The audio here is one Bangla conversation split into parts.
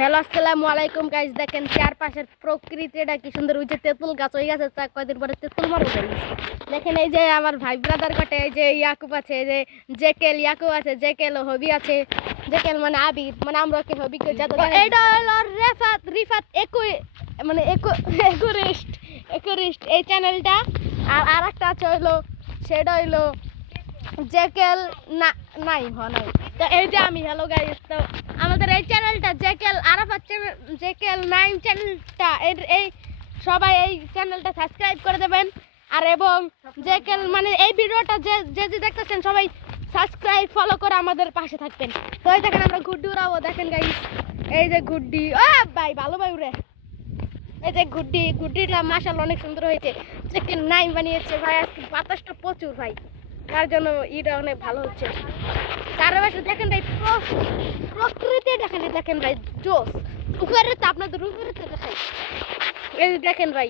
হ্যালো আসসালামু আলাইকুম গাইস, দেখেন চারপাশের প্রকৃতিটা কি সুন্দর। ওই যে তেঁতুল গাছ, ওই গাছে কয়দিন পরে তেঁতুল মারা যায়। দেখেন এই যে আমার ভাই ব্রাদার কটে, এই যে ইয়াকুব আছে, এই যে জেকেল ইয়াকুব আছে, জেকেল হবি আছে। জেকেল মানে আবির, মানে আমরা কি হবি কে যাতে। এটা হলো রিফাত রিফাত একই মানে একুরিস্ট এই চ্যানেলটা। আর আরেকটা আছে হইলো, সেটা হইলো জেকেল না নাই নাই। তো এই যে আমি, হ্যালো গাইস, তো আমাদের এই চ্যানেলটা জেকেল আরাফাত জেকেল 9 চ্যানেলটা, এই সবাই এই চ্যানেলটা সাবস্ক্রাইব করে দেবেন। আর এবং জেকেল মানে এই ভিডিওটা যে দেখতেছেন সবাই সাবস্ক্রাইব ফলো করে আমাদের পাশে থাকবেন। তো এই দেখেন আমরা গুড্ডি উড়াবো, দেখেন গাইস এই যে গুড্ডি। ও ভাই ভালো ভাই উড়ে, এই যে গুড্ডিটা মাশাআল্লাহ অনেক সুন্দর হয়েছে। জেকেল 9 বানিয়েছে ভাই, আজকে বাতাসটা প্রচুর ভাই, তার জন্য এটা অনেক ভালো হচ্ছে। চারপাশে দেখেন ভাই প্রকৃতি দেখেন ভাই জোস। উপরে তো আপনাদের উপরে তো দেখাই, এই দেখেন ভাই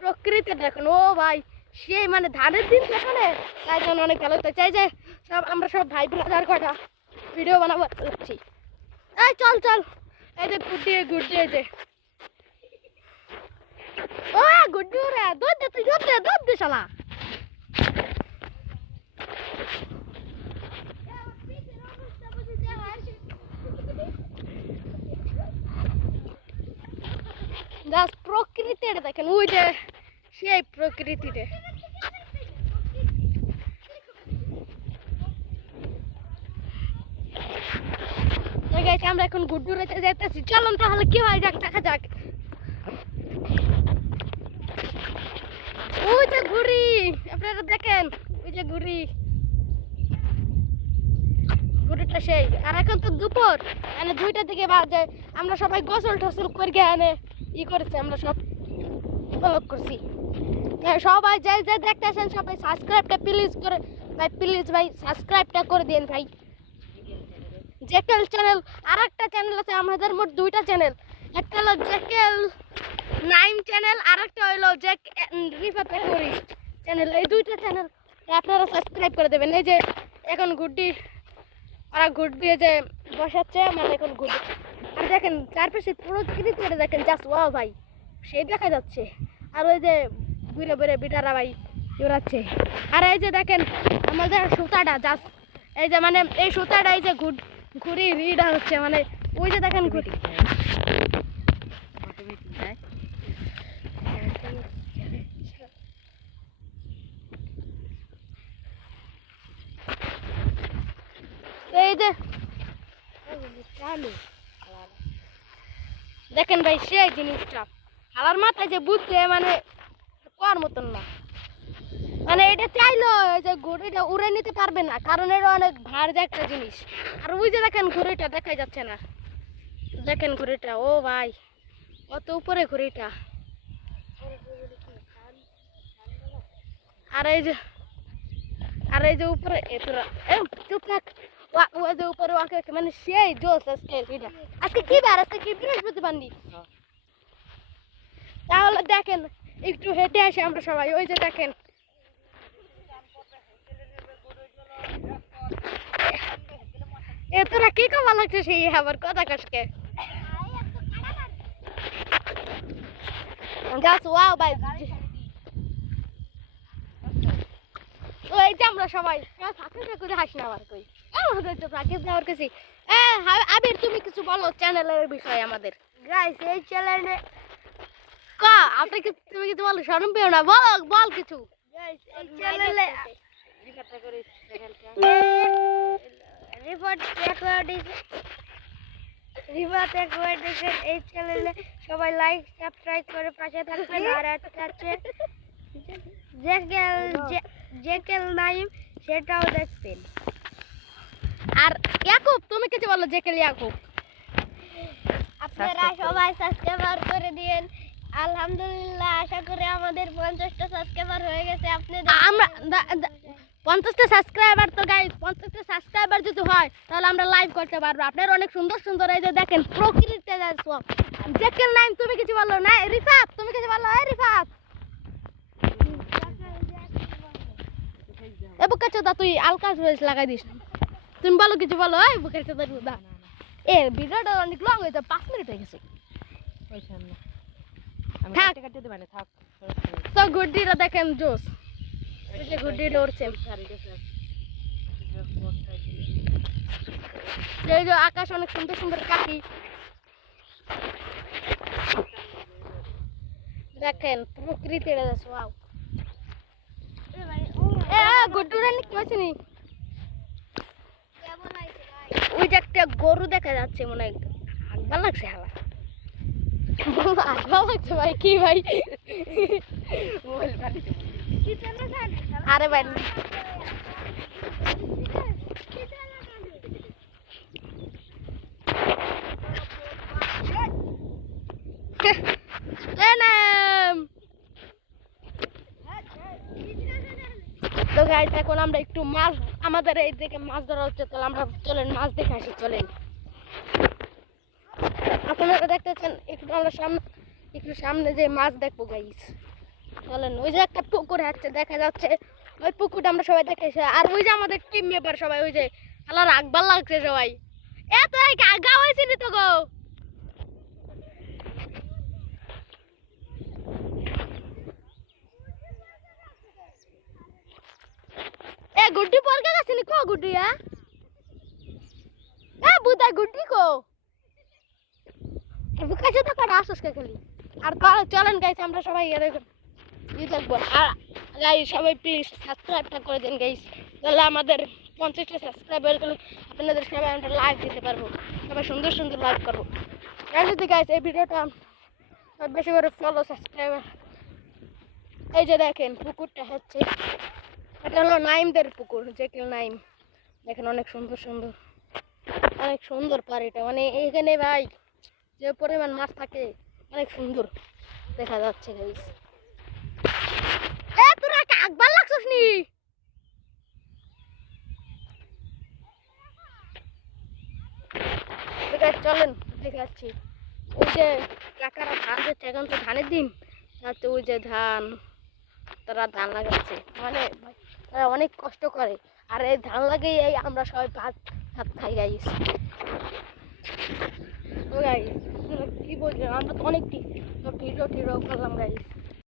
প্রকৃতি দেখেন। ও ভাই সেই মানে ধানের দিন এখানে, তাই জন্য অনেক ভালো হতে চাই যে আমরা সব ভাই ব্রাদার কটা ভিডিও বানাবো যাচ্ছি। এই চল এই যে গুড্ডি এই যে ও গুড্ডি রে দৌড় দে শালা। প্রকৃতিটা দেখেন, ওই যে সেই প্রকৃতিটা। আমরা এখন গুড্ডু রেখে যাইতেছি, চলুন তাহলে কি হয় যাক দেখা যাক। ওই যে ঘুড়ি আপনারা দেখেন, ওই যে ঘুড়িটা সেই। আর এখন তো দুপুর, মানে 2টার দিকে বাজে। আমরা সবাই গোসল টোসল করে এনে করেছি, আমরা সব ব্লগ করছি। সবাই যে দেখতে আসেন সবাই সাবস্ক্রাইবটা প্লিজ করে ভাই, প্লিজ ভাই সাবস্ক্রাইবটা করে দিন ভাই। জেকেল চ্যানেল, আর একটা চ্যানেল আছে আমাদের, মোট 2টা চ্যানেল। একটা হলো জেকেল 9 চ্যানেল, আর একটা হলো রিফাত একুরিস্ট চ্যানেল। এই 2টা চ্যানেল আপনারা সাবস্ক্রাইব করে দেবেন। এই যে এখন গুড্ডি যে বসাচ্ছে, মানে এখন গুড্ডি। আর দেখেন চারপাশে প্রকৃতিটা দেখেন, জাস্ট ওয়াও ভাই, সেই দেখা যাচ্ছে। আর ওই যে ঘুরে বিটারা ভাই উড়াচ্ছে। আর এই যে দেখেন আমাদের সুতাটা জাস্ট, এই যে মানে এই সুতাটা, এই যে ঘুড়ি রিডা হচ্ছে, মানে ওই যে দেখেন ঘুড়ি। এই যে দেখেন ভাই সেই জিনিসটা হালার মাথায় যে বুঝতে মানে কর মতন না, মানে এটা চাইলো যে ঘুড়িটা উড়ে নিতে পারবে না, কারণ এটা অনেক ভার একটা জিনিস। আর ওই যে দেখেন ঘুড়িটা দেখাই যাচ্ছে না, দেখেন ঘুড়িটা, ও ভাই কত উপরে ঘুড়িটা। আর এই যে উপরে চুপ থাক, ওই যে উপরে মানে সেই জোস আজকে। আজকে কি বার, আজকে কি বৃহস্পতিবার নি? তাহলে দেখেন একটু হেঁটে আসি আমরা সবাই। ওই যে দেখেন তোরা কি কমা লাগছে সেই আবার কথা কাজকে গাছ। ওয়াও ভাই, তো এই যে আমরা সবাই করে হাসি না আবার কই আমাদের তো প্রাকৃতিক দেওয়ার কাছে। আবির তুমি কিছু বলো চ্যানেলের বিষয়ে আমাদের। গাইস এই চ্যানেলে আপনি তুমি কিছু বলো, শরম পেও না, বল কিছু। গাইস এই চ্যানেলে রিপোর্ট এই চ্যানেলে সবাই লাইক সাবস্ক্রাইব করে পাশে থাকবেন। আর একটা আছে জেকেল 9, সেটাও দেখবেন। আর ইয়াকুব তুমি কিছু বলো, জেকেল ইয়াকুব। আপনারা সবাই সাবস্ক্রাইব করে দিয়েন। আলহামদুলিল্লাহ, আশা করি আমাদের 50টা সাবস্ক্রাইবার হয়ে গেছে। আমরা 50টা সাবস্ক্রাইবার, তো গাইস 50টা সাবস্ক্রাইবার যদি হয় তাহলে আমরা লাইভ করতে পারবো। আপনারা অনেক সুন্দর এই যে দেখেন প্রকৃতিতে যাচ্ছ। জেকেল 9 তুমি কিছু বলো না, রিফাত তুমি কিছু বলো। এই রিফাত এ বুকে চোদা তুই আলকাস লাগাই দিস, তুমি বলো কিছু বলো। এই বুকে চোদা এর ভিডিওটা অনেক লং হয়েছে 5 মিনিট হয়ে গেছে পয়সা না আমি থাক। কাটতে দেব না থাক তো গুড্ডিরা দেখেন জোস এই যে গুড্ডিটা উড়ছে এই যে আকাশ অনেক সুন্দর সুন্দর কাকি দেখেন প্রকৃতিটা দেখো ওয়াও এ গুড্ডুরা কি হয়েছে নি কেমন হয়েছে ভাই? ওই যে একটা গরু দেখা যাচ্ছে মনে হয় ভালো লাগছে হালা ভালো লাগছে ভাই কি ভাই পিছনে যান। আরে ভাই তো গাইস এখন আমরা একটু মাছ আমাদের এই দিকে মাছ ধরা হচ্ছে তাহলে আমরা চলেন মাছ দেখে আসি চলেন আপনারা দেখতেছেন একটু আমরা একটু সামনে যে মাছ দেখবো গাইস চলেন ওই যে একটা পুকুর আছে দেখা যাচ্ছে ওই পুকুরটা আমরা সবাই দেখে এসে আর ওই যে আমাদের টিম মেম্বার সবাই ওই যে আল্লাহ রাখবার লাগছে সবাই এত আগা হয়েছে নি তো গো এ গুড্ডি পরকে গেছে নি কো গুড্ডি এ বুদা গুড্ডি কো বুকাছে তো কাটা আসস কে খালি আর চলেন গাইস আমরা সবাই এরকম ই দেখবো আর গাইস সবাই প্লিজ সাবস্ক্রাইবটা করে দেন গাইস তাহলে আমাদের 50টা সাবস্ক্রাইবার গেলে আপনাদের সবাই আমরা লাইভ দিতে পারবো সবাই সুন্দর সুন্দর লাইভ করবো আর যদি গাইস এই ভিডিওটা বেশি করে ফলো সাবস্ক্রাইবার এই যে দেখেন পুকুরটা হচ্ছে এটা হলো নাইমদের পুকুর জেকেল নাইম দেখেন অনেক সুন্দর সুন্দর অনেক সুন্দর পাড়িটা মানে এইখানে ভাই যে পরিমাণ মাছ থাকে অনেক সুন্দর দেখা যাচ্ছে গাইস এ তোরা কাকবার লাগছস নি চলেন দেখে যাচ্ছি ওই যে কাকারা ধান দিচ্ছে এখন তো ধানের দিন তাতে ওই যে ধান তারা ধান লাগাচ্ছে মানে তারা অনেক কষ্ট করে আর এই ধান লাগিয়ে এই আমরা সবাই ভাত ভাত খাই গাইস ও গাইস কি বলছেন আমরা তো অনেক ভিডিও টিডিও করলাম গাইস